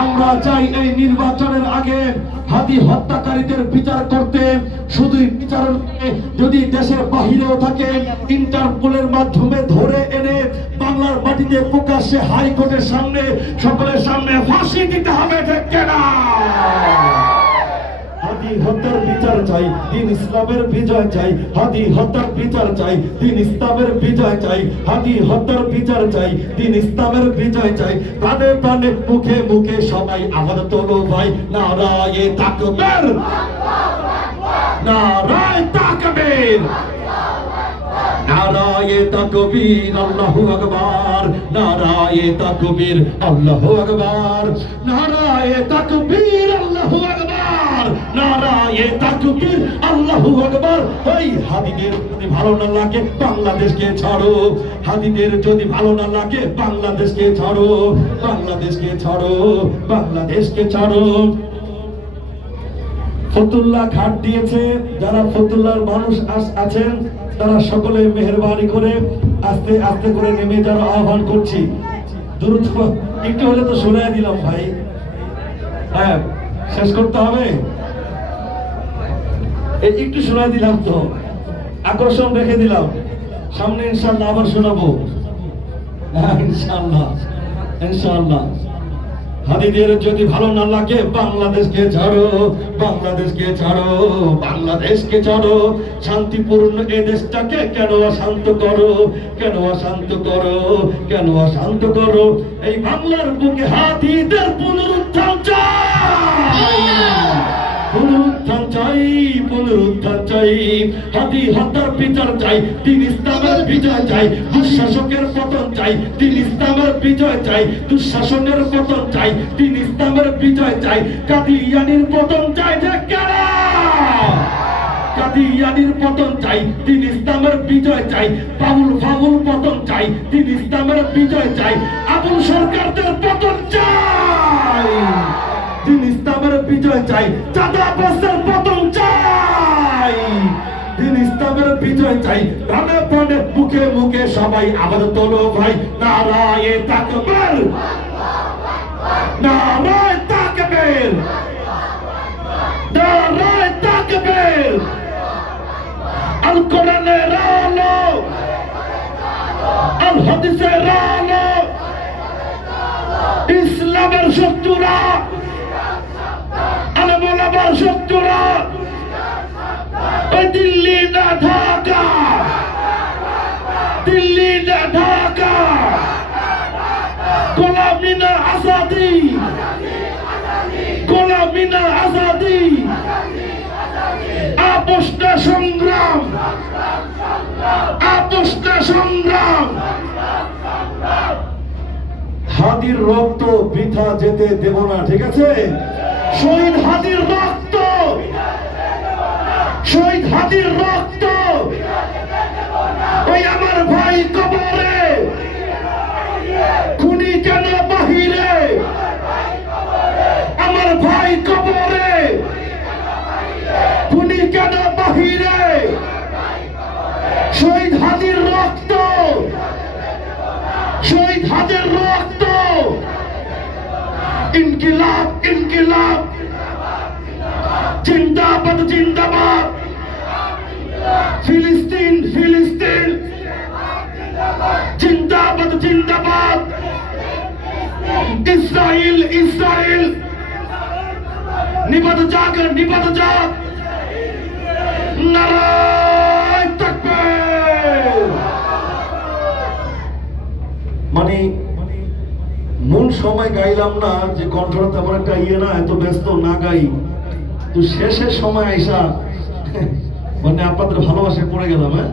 আমরা চাই এই নির্বাচনের আগে হাদি হত্যাকারীদের বিচার করতে, শুধু বিচার যদি দেশের বাহিরেও থাকে ইন্টারপোলের মাধ্যমে ধরে এনে বাংলার মাটিতে প্রকাশ্যে হাইকোর্টের সামনে সকলের সামনে ফাঁসি দিতে হবে, ঠিক কিনা? হাদি হত্যার বিচার চাই, দিন ইসলামের বিজয় চাই। হাদি হত্যার বিচার চাই, দিন ইসলামের বিজয় চাই। হাদি হত্যার বিচার চাই, দিন ইসলামের বিজয় চাই। প্রাণে প্রাণে মুখে মুখে সবাই আওয়াজ তোলো ভাই, নারায়ে তাকবীর, নারায়ে তাকবীর, নারায়ে তাকবীর, আল্লাহু আকবার, নারায়ে তাকবীর, আল্লাহু আকবার, নারায়ে তাকবীর, আল্লাহু আকবার, নারায়ে তাকবীর, আল্লাহু আকবার। ওই হাদিদের যদি ভালো না লাগে বাংলাদেশকে ছাড়ো, হাদিদের যদি ভালো না লাগে বাংলাদেশকে ছাড়ো, বাংলাদেশকে ছাড়ো, বাংলাদেশকে ছাড়ো। ফতুল্লাহ ঘাট দিয়েছে, যারা ফতুল্লাহর মানুষ আছেন তারা সকলে মেহেরবানি করে আস্তে আস্তে করে নেমে যারা আহ্বান করছি। দ্রুত একটু হলে তো শোনাই দিলাম ভাই, হ্যাঁ শেষ করতে হবে, এই একটু শোনাই দিলাম তো, আকর্ষণ রেখে দিলাম, সামনে ইনশাআল্লাহ আবার শোনাবো, ইনশাআল্লাহ ইনশাআল্লাহ। হাদিদের যদি ভালো না লাগে বাংলাদেশকে ছাড়ো, বাংলাদেশকে ছাড়ো, বাংলাদেশকে ছাড়ো। শান্তিপূর্ণ এ দেশটাকে কেন অশান্ত করো, কেন অশান্ত করো, কেন অশান্ত করো? এই বাংলার বুকে হাদিদের পুনরুত্থান চাই, পুনরুত্থান চাই, পুনরুত্থান চাই। হাদি হত্যার বিচার চাই, দিন ইসলামের বিজয় চাই। দুঃশাসকের পতন চাই, দিন ইসলামের বিজয় চাই। দুঃশাসনের পতন চাই, দিন ইসলামের বিজয় চাই। কাদিয়ানির পতন চাই, ঠিক কিনা? কাদিয়ানির পতন চাই, দিন ইসলামের বিজয় চাই। বাবুল ফাবুল পতন চাই, দিন ইসলামের বিজয় চাই। আবুল সরকারদের পতন চাই, দিন ইসলামের বিজয় চাই। চাঁদাবাজদের পতন চাই, দিন ইসলামের বিজয় চাই। প্রাণে প্রাণে মুখে মুখে সবাই আবার তোলো ভাই, নারায়ে তাকবীর, নারায়ে তাকবীর, নারায়ে তাকবীর। আল কোরআনের আলো, আল হাদিসের আলো, ইসলামের শত্রুরা, আলেমার শত্রুরা, ওই দিল্লি না ঢাকা, দিল্লি না ঢাকা, গোলামি না আজাদি, গোলামি না আজাদি, আপোষ না সংগ্রাম, আপোষ না সংগ্রাম। হাদির রক্ত বৃথা যেতে দেব না, ঠিক আছে? শহীদ হাদির রক্ত, শহীদ হাদির রক্ত, ওই আমার ভাই কবরে, খুনি কেন বাহিরে, আমার ভাই কবরে, খুনি কেন বাহিরে। শহীদ হাদির রক্ত, শহীদ হাদির রক্ত। ইনকিলাব, ইনকিলাব, জিন্দাবাদ, জিন্দাবাদ। ফিলিস্তিন, ফিলিস্তিন, জিন্দাবাদ, জিন্দাবাদ। ইসরায়েল, ইসরায়েল, নিবাদ যাক, নিবাদ যাক। নারায়ে তাকবীর। মানে মূল সময় গাইলাম না, যে কণ্ঠটা তেমন একটা ইয়ে না, এত ব্যস্ত না গাই, তো শেষের সময় আইসা মানে আপনাদের ভালোবাসায় পড়ে গেলাম। হ্যাঁ